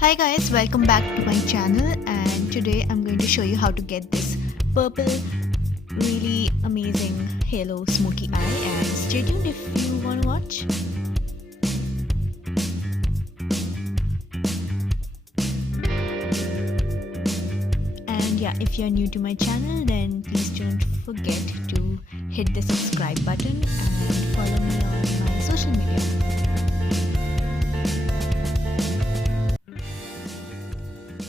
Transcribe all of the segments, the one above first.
Hi guys, welcome back to my channel, and today I'm going to show you how to get this purple really amazing halo smoky eye, and stay tuned if you want to watch. And yeah, if you're new to my channel, then please don't forget to hit the subscribe button and follow me on my social media.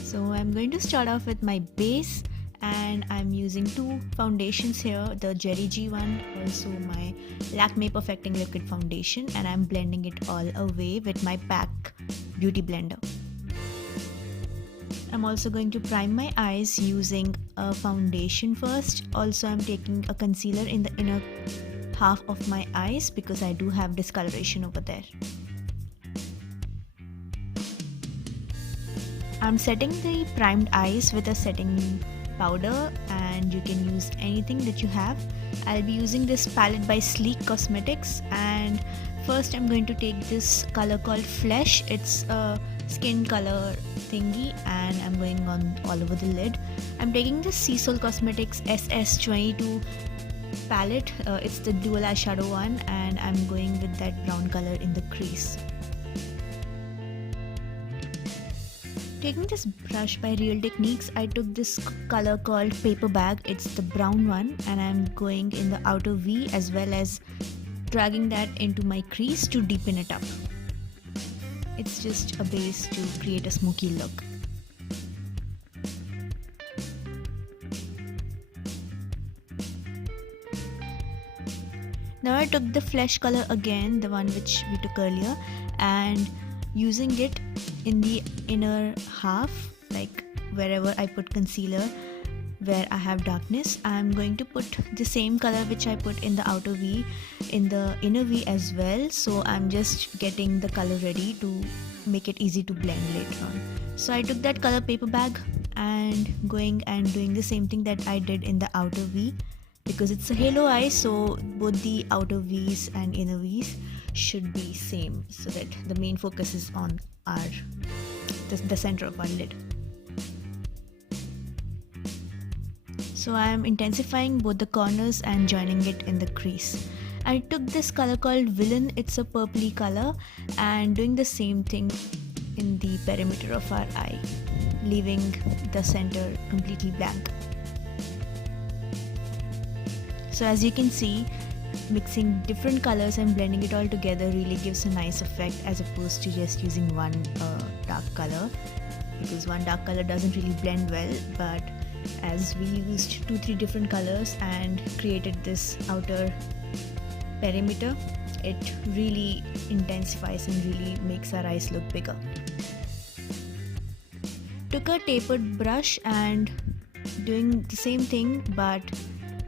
So I'm going to start off with my base, and I'm using two foundations here, the Gerri G one, also my Lakme Perfecting Liquid Foundation, and I'm blending it all away with my PAC Beauty Blender. I'm also going to prime my eyes using a foundation first. Also, I'm taking a concealer in the inner half of my eyes because I do have discoloration over there. I'm setting the primed eyes with a setting powder, and you can use anything that you have. I'll be using this palette by Sleek Cosmetics, and first I'm going to take this color called Flesh. It's a skin color thingy, and I'm going on all over the lid. I'm taking this Sea Soul Cosmetics SS22 palette. It's the dual eyeshadow one, and I'm going with that brown color in the crease. Taking this brush by Real Techniques, I took this color called Paper Bag. It's the brown one, and I'm going in the outer V as well as dragging that into my crease to deepen it up. It's just a base to create a smoky look. Now I took the Flesh color again, the one which we took earlier, and using it in the inner half, like wherever I put concealer, where I have darkness, I'm going to put the same color which I put in the outer V in the inner V as well. So I'm just getting the color ready to make it easy to blend later on. So I took that color Paper Bag and going and doing the same thing that I did in the outer V, because it's a halo eye, so both the outer V's and inner V's should be same, so that the main focus is on the center of our lid. So I am intensifying both the corners and joining it in the crease. I took this color called Villain. It's a purpley color, and doing the same thing in the perimeter of our eye, leaving the center completely blank. So as you can see, mixing different colors and blending it all together really gives a nice effect, as opposed to just using one dark color, because one dark color doesn't really blend well. But as we used 2-3 different colors and created this outer perimeter, it really intensifies and really makes our eyes look bigger. Took a tapered brush and doing the same thing but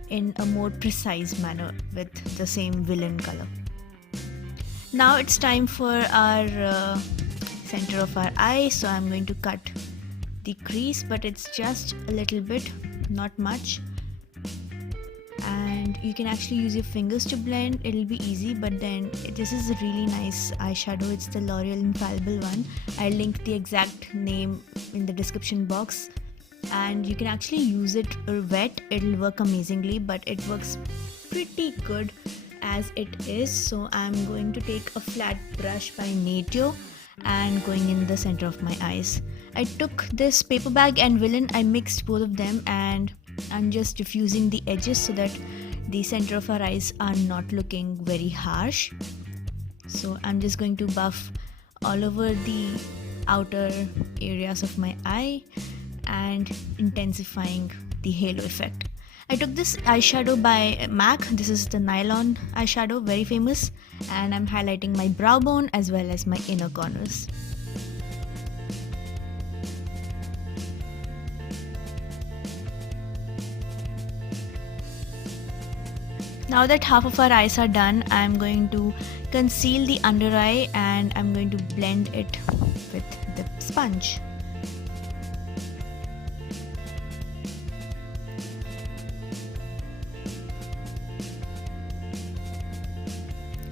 in a more precise manner with the same Villain color. Now it's time for our center of our eye, so I'm going to cut the crease, but it's just a little bit, not much, and you can actually use your fingers to blend. It'll be easy, but then this is a really nice eyeshadow. It's the L'Oreal Infallible one. I'll link the exact name in the description box, and you can actually use it wet. It'll work amazingly, but it works pretty good as it is. So I'm going to take a flat brush by Nykaa and going in the center of my eyes. I took this Paper Bag and Villain, I mixed both of them, and I'm just diffusing the edges so that the center of our eyes are not looking very harsh. So I'm just going to buff all over the outer areas of my eye and intensifying the halo effect. I took this eyeshadow by MAC. This is the Nylon eyeshadow, very famous, and I'm highlighting my brow bone as well as my inner corners. Now that half of our eyes are done, I'm going to conceal the under eye, and I'm going to blend it with the sponge.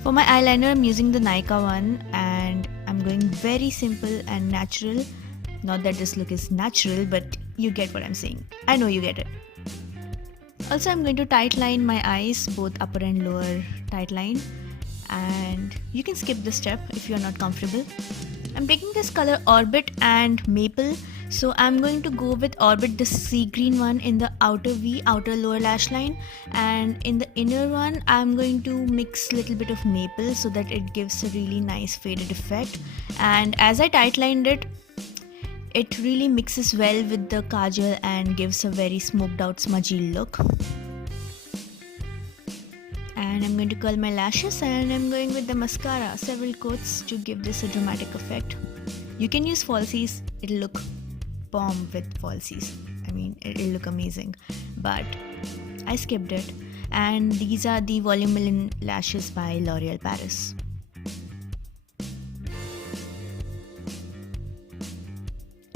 For my eyeliner, I'm using the Nykaa one, and I'm going very simple and natural Not that this look is natural, but you get what I'm saying. I know you get it. Also, I'm going to tight line my eyes, both upper and lower tight line, and you can skip this step if you're not comfortable. I'm taking this color Orbit and Maple, so I'm going to go with Orbit, the sea green one, in the outer V, outer lower lash line, and in the inner one I'm going to mix a little bit of Maple so that it gives a really nice faded effect. And as I tight lined it, it really mixes well with the Kajal and gives a very smoked out smudgy look. And I'm going to curl my lashes, and I'm going with the mascara, several coats to give this a dramatic effect. You can use falsies, it'll look bomb with falsies. I mean, it'll look amazing, but I skipped it. And these are the Volume Million lashes by L'Oreal Paris.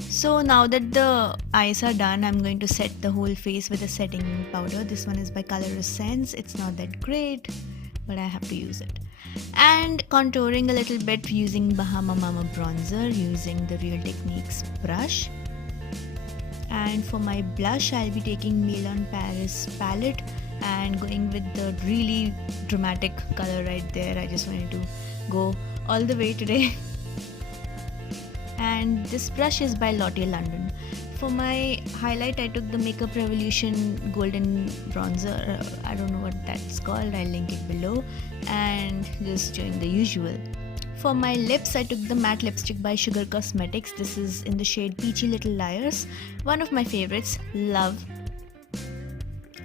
So now that the eyes are done, I'm going to set the whole face with a setting powder. This one is by Coloressence. It's not that great, but I have to use it. And contouring a little bit using Bahama Mama bronzer, using the Real Techniques brush. And for my blush, I'll be taking Maybelline Paris palette and going with the really dramatic color right there. I just wanted to go all the way today. And this brush is by Lotte London. For my highlight, I took the Makeup Revolution golden bronzer. I don't know what that's called, I'll link it below. And just doing the usual. For my lips, I took the matte lipstick by Sugar Cosmetics. This is in the shade Peachy Little Liars. One of my favorites, love.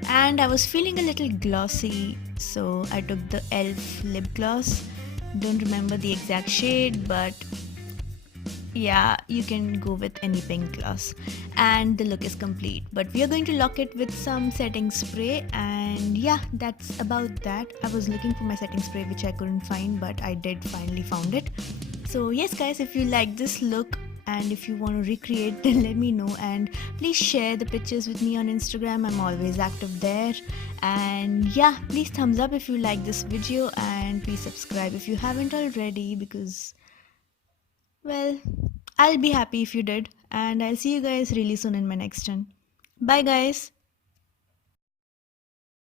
And I was feeling a little glossy, so I took the e.l.f. lip gloss. Don't remember the exact shade, but yeah, you can go with any pink gloss. And the look is complete, but we are going to lock it with some setting spray. And yeah, that's about that. I was looking for my setting spray, which I couldn't find, but I did finally found it. So yes guys, if you like this look and if you want to recreate, then let me know, and please share the pictures with me on Instagram. I'm always active there. And yeah, please thumbs up if you like this video, and please subscribe if you haven't already, because, well, I'll be happy if you did. And I'll see you guys really soon in my next one. Bye guys.